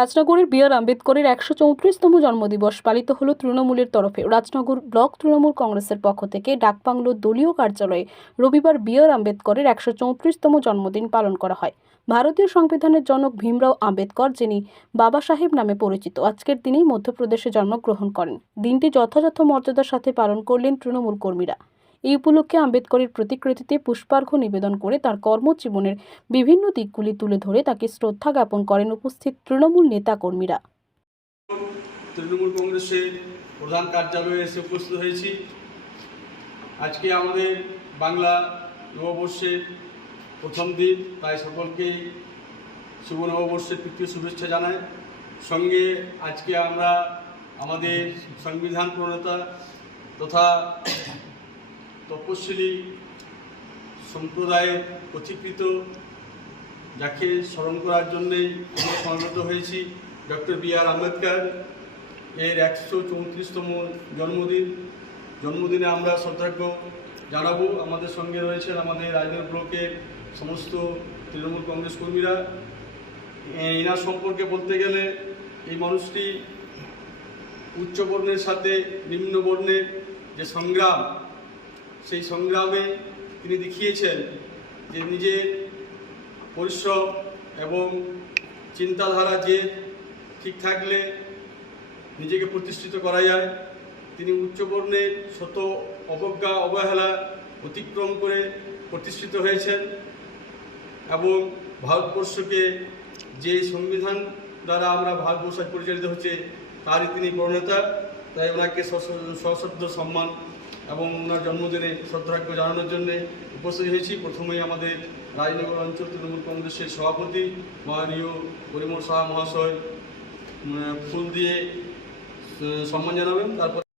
রাজনগরের B আর আম্বেদকরের একশো চৌত্রিশতম জন্মদিবস পালিত হলো তৃণমূলের তরফে। রাজনগর ব্লক তৃণমূল কংগ্রেসের পক্ষ থেকে ডাকবাংলোর দলীয় কার্যালয়ে রবিবার বি আর আম্বেদকরের একশো চৌত্রিশতম জন্মদিন পালন করা হয়। ভারতীয় সংবিধানের জনক ভীমরাও আম্বেদকর, যিনি বাবা সাহেব নামে পরিচিত, আজকের দিনেই মধ্যপ্রদেশে জন্মগ্রহণ করেন। দিনটি যথাযথ মর্যাদার সাথে পালন করলেন তৃণমূল কর্মীরা। এই উপলক্ষে আম্বেদকরের প্রতিকৃতিতে পুষ্পার্ঘ্য নিবেদন করে তার কর্মজীবনের বিভিন্ন দিকগুলি তুলে ধরে তাকে শ্রদ্ধা জ্ঞাপন করেন উপস্থিত তৃণমূল নেতা কর্মীরা তৃণমূল কংগ্রেসের প্রধান কার্যালয়ে এসে উপস্থিত হয়েছি। আজকে আমাদের বাংলা নববর্ষের প্রথম দিন, তাই সকলকেই শুভ নববর্ষের তৃতীয় শুভেচ্ছা জানাই। সঙ্গে আজকে আমরা আমাদের সংবিধান প্রণেতা তথা তপশিলি সম্প্রদায়ের পথিকৃত, যাকে স্মরণ করার জন্যেই আমরা সমবেত হয়েছি, ডক্টর বি আর আম্বেদকর। এর একশো চৌত্রিশতম জন্মদিন। জন্মদিনে আমরা শ্রদ্ধাজ্ঞ জানাব। আমাদের সঙ্গে রয়েছেন আমাদের রাজনগর ব্লকের সমস্ত তৃণমূল কংগ্রেস কর্মীরা। এনার সম্পর্কে বলতে গেলে এই মানুষটি উচ্চ বর্ণের সাথে নিম্ন বর্ণের যে সংগ্রাম সেই সংগ্রামে তিনি দেখিয়েছেন যে নিজের পরিশ্রম এবং চিন্তাধারা যে ঠিক থাকলে নিজেকে প্রতিষ্ঠিত করা যায় তিনি উচ্চবর্ণের শত অবজ্ঞা, অবহেলা অতিক্রম করে প্রতিষ্ঠিত হয়েছেন এবং ভারতবর্ষকে যে সংবিধান দ্বারা আমরা ভারতবর্ষ পরিচালিত হচ্ছে, তারই তিনি প্রণেতা। তাই ওনাকে সশ্র- সশ্রদ্ধ সম্মান এবং ওনার জন্মদিনে শ্রদ্ধাজ্ঞ জানানোর জন্যে উপস্থিত হয়েছি। প্রথমেই আমাদের রাজনগর অঞ্চল তৃণমূল কংগ্রেসের সভাপতি মাননীয় পরিমল শাহ মহাশয় ফুল দিয়ে সম্মান জানাবেন। তারপর